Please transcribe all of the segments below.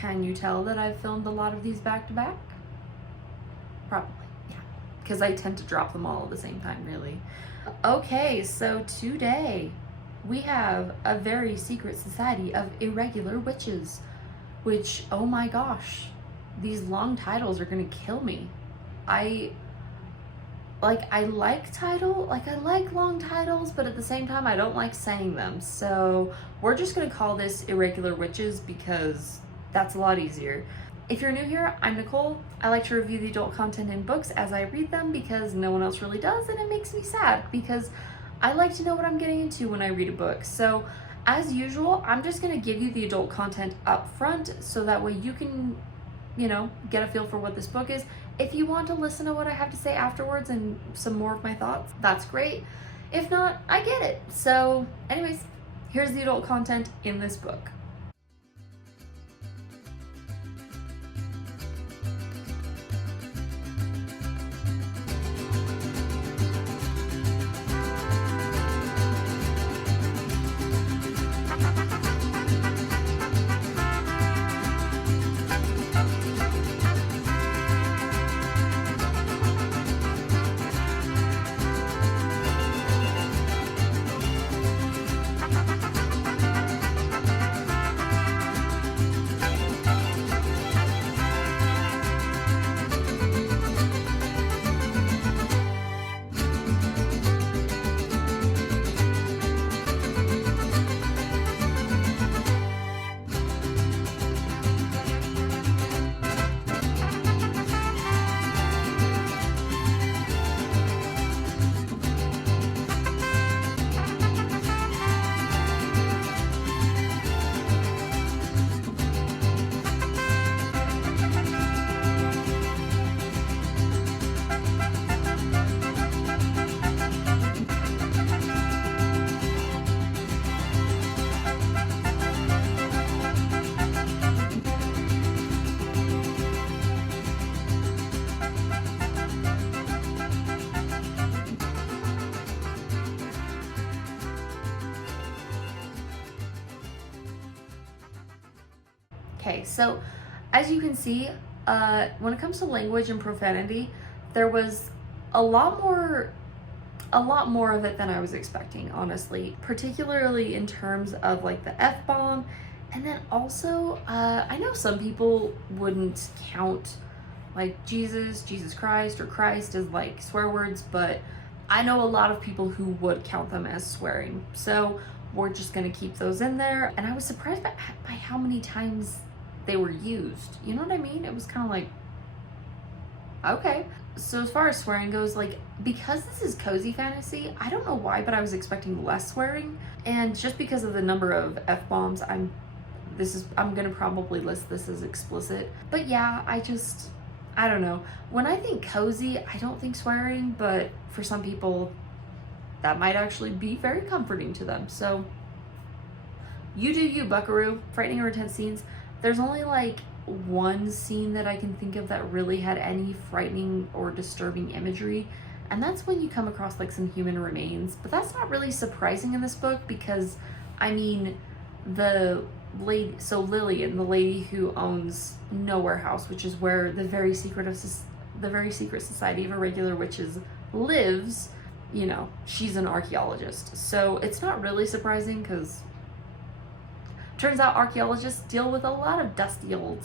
Can you tell that I've filmed a lot of these back to back? Probably, yeah. Because I tend to drop them all at the same time, really. Okay, so today we have a very secret society of irregular witches, which, oh my gosh, these long titles are gonna kill me. I like long titles, but at the same time I don't like saying them. So we're just gonna call this Irregular Witches because that's a lot easier. If you're new here, I'm Nicole. I like to review the adult content in books as I read them because no one else really does, and it makes me sad because I like to know what I'm getting into when I read a book. So as usual, I'm just gonna give you the adult content up front so that way you can, get a feel for what this book is. If you want to listen to what I have to say afterwards and some more of my thoughts, that's great. If not, I get it. So anyways, here's the adult content in this book. Okay, so as you can see, when it comes to language and profanity, there was a lot more of it than I was expecting, honestly, particularly in terms of like the F-bomb. And then also, I know some people wouldn't count like Jesus Christ, or Christ as like swear words, but I know a lot of people who would count them as swearing. So we're just gonna keep those in there. And I was surprised by how many times they were used. You know what I mean? It was kind of like, okay. So as far as swearing goes, like, because this is cozy fantasy, I don't know why, but I was expecting less swearing. And just because of the number of F-bombs, I'm gonna probably list this as explicit. But yeah, I don't know. When I think cozy, I don't think swearing, but for some people, that might actually be very comforting to them. So you do you, buckaroo. Frightening or intense scenes. There's only like one scene that I can think of that really had any frightening or disturbing imagery, and that's when you come across like some human remains. But that's not really surprising in this book because, I mean, Lillian, the lady who owns Nowhere House, which is where the very secret society of irregular witches lives, she's an archaeologist. So it's not really surprising because turns out archaeologists deal with a lot of dusty old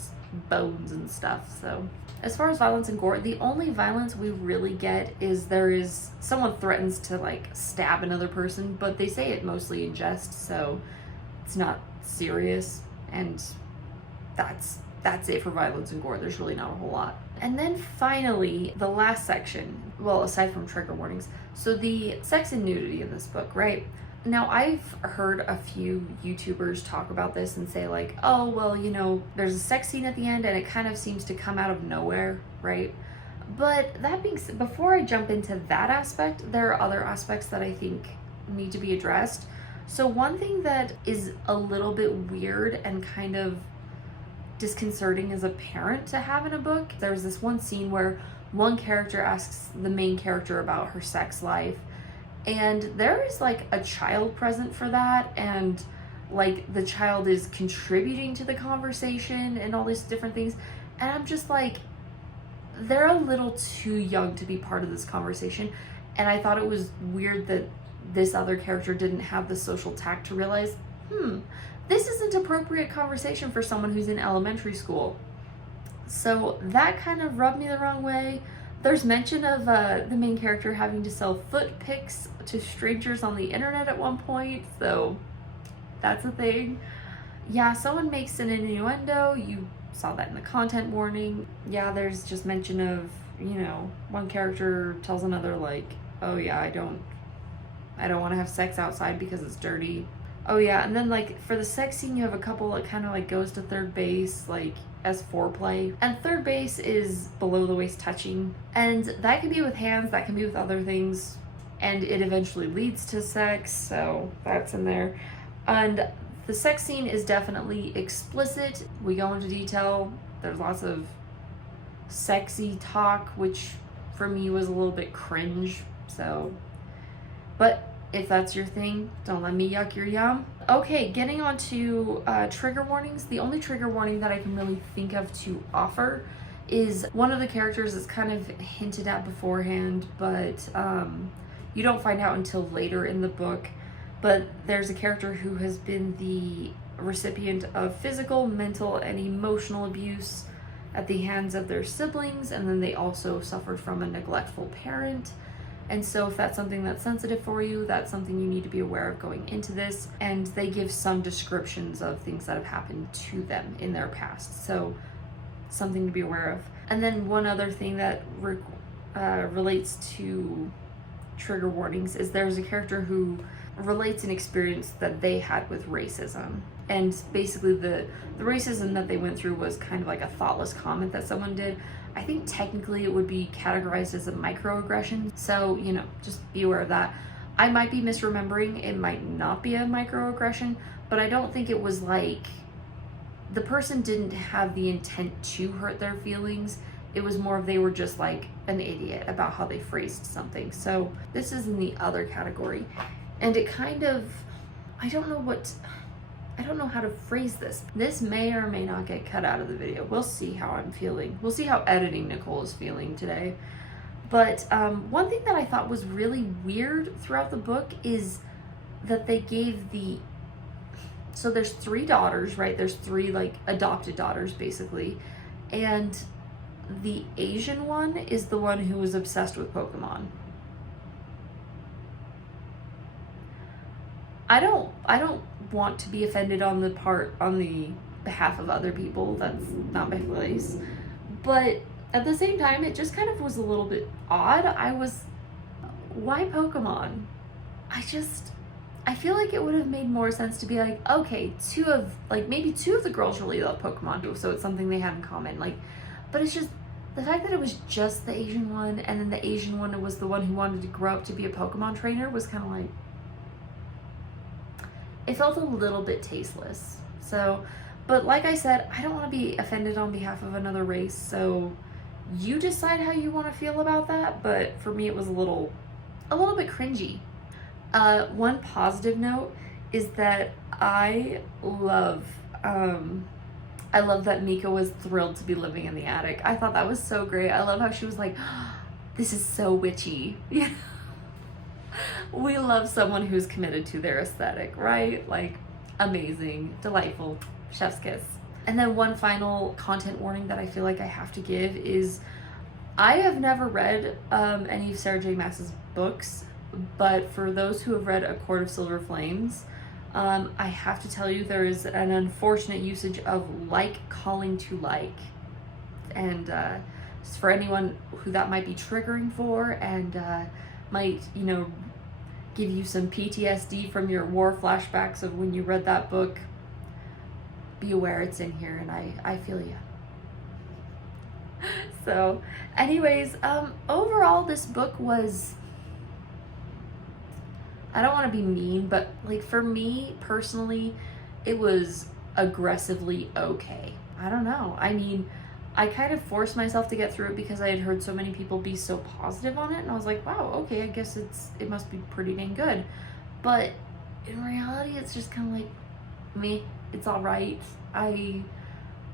bones and stuff. So as far as violence and gore, the only violence we really get is someone threatens to like stab another person, but they say it mostly in jest, so it's not serious. And that's it for violence and gore. There's really not a whole lot. And then finally, the last section, well, aside from trigger warnings, so the sex and nudity in this book, right? Now, I've heard a few YouTubers talk about this and say like, oh, well, there's a sex scene at the end and it kind of seems to come out of nowhere, right? But that being said, before I jump into that aspect, there are other aspects that I think need to be addressed. So one thing that is a little bit weird and kind of disconcerting as a parent to have in a book, there's this one scene where one character asks the main character about her sex life, and there is like a child present for that, and like the child is contributing to the conversation and all these different things. And I'm just like, they're a little too young to be part of this conversation. And I thought it was weird that this other character didn't have the social tact to realize, this isn't appropriate conversation for someone who's in elementary school. So that kind of rubbed me the wrong way. There's mention of the main character having to sell foot pics to strangers on the internet at one point, so that's a thing. Yeah, someone makes an innuendo. You saw that in the content warning. Yeah, there's just mention of, you know, one character tells another like, oh yeah, I don't want to have sex outside because it's dirty. Oh yeah, and then like for the sex scene, you have a couple that kind of like goes to third base, like as foreplay. And third base is below the waist touching. And that can be with hands, that can be with other things. And it eventually leads to sex, so that's in there. And the sex scene is definitely explicit. We go into detail. There's lots of sexy talk, which for me was a little bit cringe, so. But if that's your thing, don't let me yuck your yum. Okay, getting on to trigger warnings. The only trigger warning that I can really think of to offer is one of the characters is kind of hinted at beforehand, but you don't find out until later in the book. But there's a character who has been the recipient of physical, mental, and emotional abuse at the hands of their siblings, and then they also suffered from a neglectful parent. And so if that's something that's sensitive for you, that's something you need to be aware of going into this. And they give some descriptions of things that have happened to them in their past. So something to be aware of. And then one other thing that relates to trigger warnings is there's a character who relates an experience that they had with racism. And basically the racism that they went through was kind of like a thoughtless comment that someone did. I think technically it would be categorized as a microaggression. So, you know, just be aware of that. I might be misremembering. It might not be a microaggression, but I don't think it was like the person didn't have the intent to hurt their feelings. It was more of they were just like an idiot about how they phrased something. So this is in the other category. And it kind of, I don't know how to phrase this. This may or may not get cut out of the video. We'll see how I'm feeling. We'll see how editing Nicole is feeling today. But one thing that I thought was really weird throughout the book is that they gave so there's 3 daughters, right? There's 3 like adopted daughters basically. And the Asian one is the one who was obsessed with Pokemon. I don't want to be offended on the behalf of other people. That's not my place. But at the same time, it just kind of was a little bit odd. Why Pokemon? I feel like it would have made more sense to be like, okay, maybe two of the girls really love Pokemon, so it's something they have in common. Like, but it's just the fact that it was just the Asian one, and then the Asian one was the one who wanted to grow up to be a Pokemon trainer was kind of like, it felt a little bit tasteless. So, but like I said, I don't want to be offended on behalf of another race, so you decide how you want to feel about that, but for me it was a little bit cringy. One positive note is that I love that Mika was thrilled to be living in the attic. I thought that was so great. I love how she was like, this is so witchy. We love someone who's committed to their aesthetic, right? Like, amazing, delightful, chef's kiss. And then one final content warning that I feel like I have to give is I have never read any of Sarah J. Maas's books, but for those who have read A Court of Silver Flames, I have to tell you there is an unfortunate usage of like calling to like. And for anyone who that might be triggering for and might, give you some PTSD from your war flashbacks of when you read that book, be aware it's in here, and I feel you. So anyways, overall this book was, I don't want to be mean, but like for me personally, it was aggressively okay. I don't know. I mean, I kind of forced myself to get through it because I had heard so many people be so positive on it, and I was like, wow, okay, I guess it must be pretty dang good. But in reality, it's just kind of like, me, it's all right.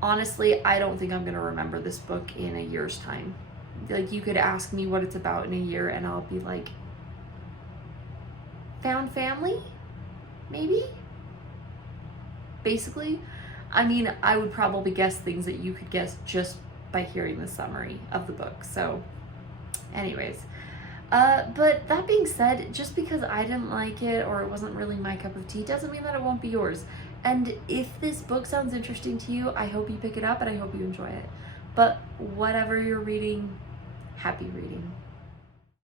Honestly, I don't think I'm gonna remember this book in a year's time. Like, you could ask me what it's about in a year and I'll be like, found family? Maybe? Basically. I mean, I would probably guess things that you could guess just by hearing the summary of the book. So, anyways. But that being said, just because I didn't like it or it wasn't really my cup of tea doesn't mean that it won't be yours. And if this book sounds interesting to you, I hope you pick it up and I hope you enjoy it. But whatever you're reading, happy reading.